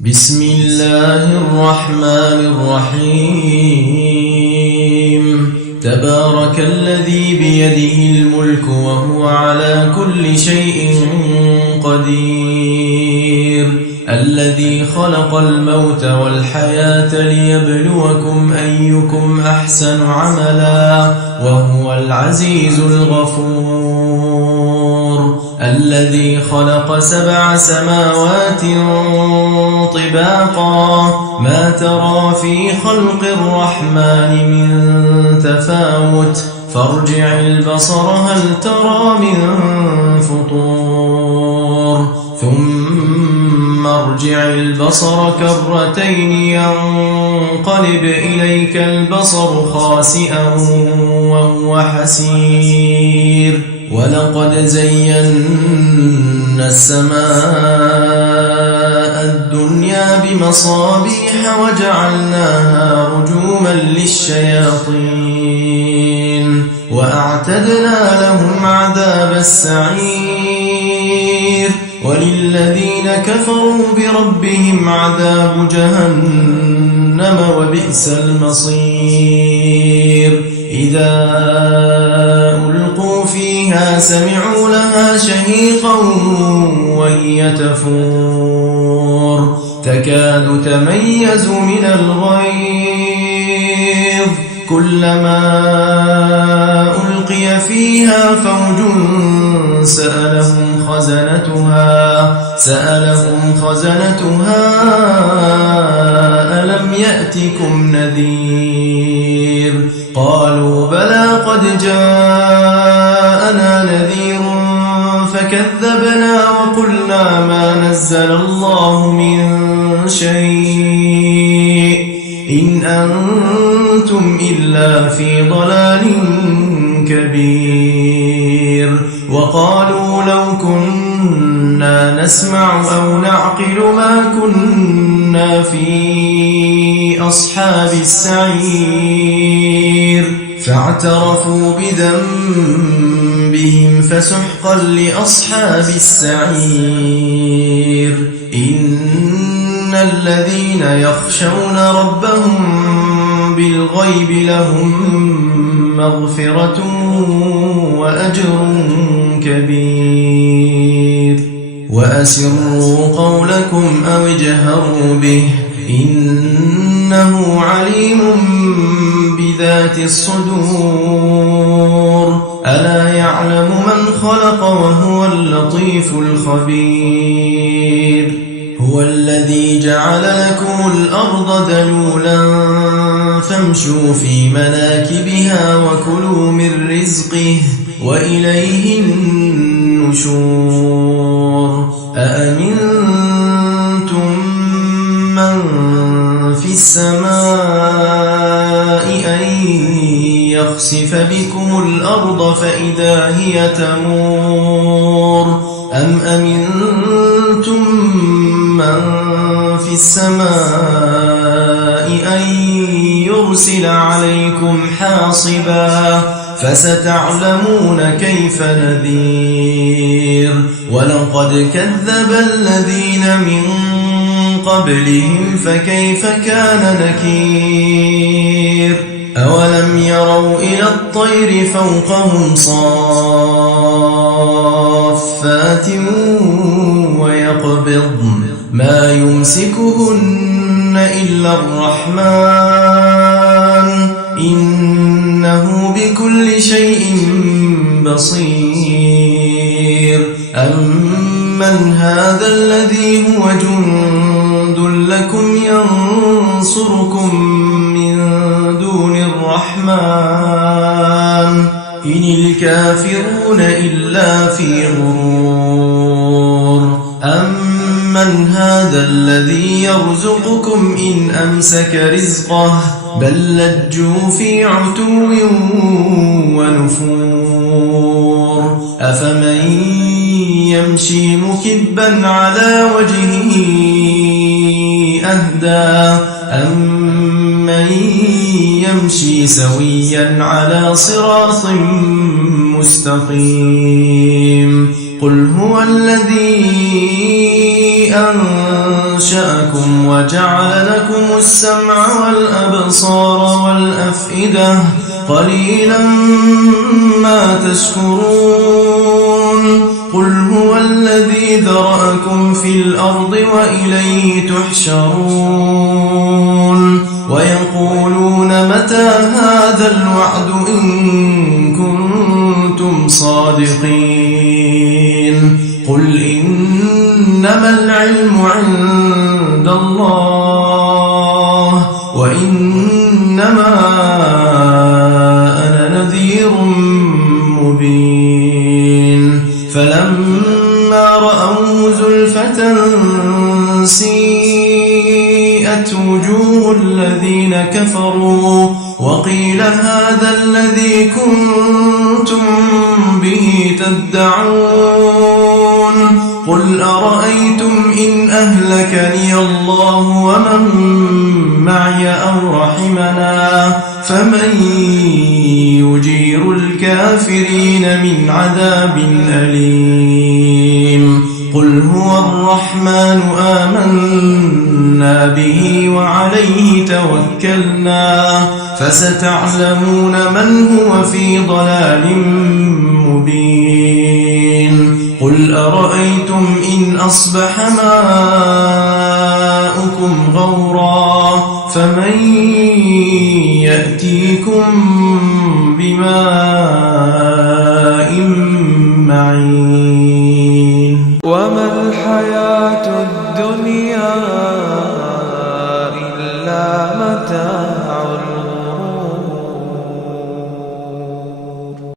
بسم الله الرحمن الرحيم تبارك الذي بيده الملك وهو على كل شيء قدير الذي خلق الموت والحياة ليبلوكم أيكم أحسن عملا وهو العزيز الغفور الذي خلق 7 سماوات طباقا ما ترى في خلق الرحمن من تفاوت فارجع البصر هل ترى من فطور ثم ارجع البصر كرتين ينقلب إليك البصر خاسئا وهو حسير ولقد زينا السماء الدنيا بمصابيح وجعلناها رجوما للشياطين وأعتدنا لهم عذاب السعير وللذين كفروا بربهم عذاب جهنم وبئس المصير إذا ألقوا فيها سمعوا لها شهيقا وهي تفور تكاد تميز من الغيظ كلما ألقي فيها فوج سألهم خزنتها ألم يأتكم نذير قالوا بلى قد جاءنا نذير فكذبنا وقلنا ما نزل الله من شيء إن أنتم إلا في ضلال كبير وقالوا لو كنا نسمع أو نعقل ما كنا في أصحاب السعير فاعترفوا بذنبهم فسحقا لأصحاب السعير إن الذين يخشون ربهم بالغيب لهم مغفرة وأجر كبير وأسروا قولكم أو اجهروا به إنه عليم بذات الصدور ألا يعلم من خلق وهو اللطيف الخبير هو الذي جعل لكم الأرض ذلولا فامشوا في مناكبها وكلوا من رزقه وإليه النشور أأمنتم من في السماء أن يخسف بكم الأرض فإذا هي تمور أم أمنتم من في السماء أن يرسل عليكم حاصبا فستعلمون كيف نذير ولقد كذب الذين من قبلهم فكيف كان نكير أولم يروا إلى الطير فوقهم صافات ويقبضن ما يمسكهن إلا الرحمن إنه بكل شيء بصير أمن هذا الذي هو جند لكم ينصركم من دون الرحمن إن الكافرون إلا في غرور أمن هذا الذي يرزقكم إن أمسك رزقه بل لجوا في عتو ونفور أفمن يمشي مكبا على وجهه أهدى أمن يمشي سويا على صراط مستقيم قل هو الذي أنشأكم وجعل لكم السمع والأبصار والأفئدة قليلا ما تشكرون قل هو الذي ذرأكم في الأرض وإليه تحشرون ويقولون متى هذا الوعد إن كنتم صادقين قل إنما العلم عند الله وإنما أنا نذير مبين فلما رأوه زلفة سيئت وجوه الذين كفروا وقيل هذا الذي كنتم به تدعون قل أرأيتم إن أهلكني الله ومن معي أو رحمنا فمن يجير الكافرين من عذاب أليم قل هو الرحمن آمنا به وعليه توكلنا فستعلمون من هو في ضلال مبين قل أرأيتم إن أصبح ماؤكم غورا فمن يأتيكم بماء معين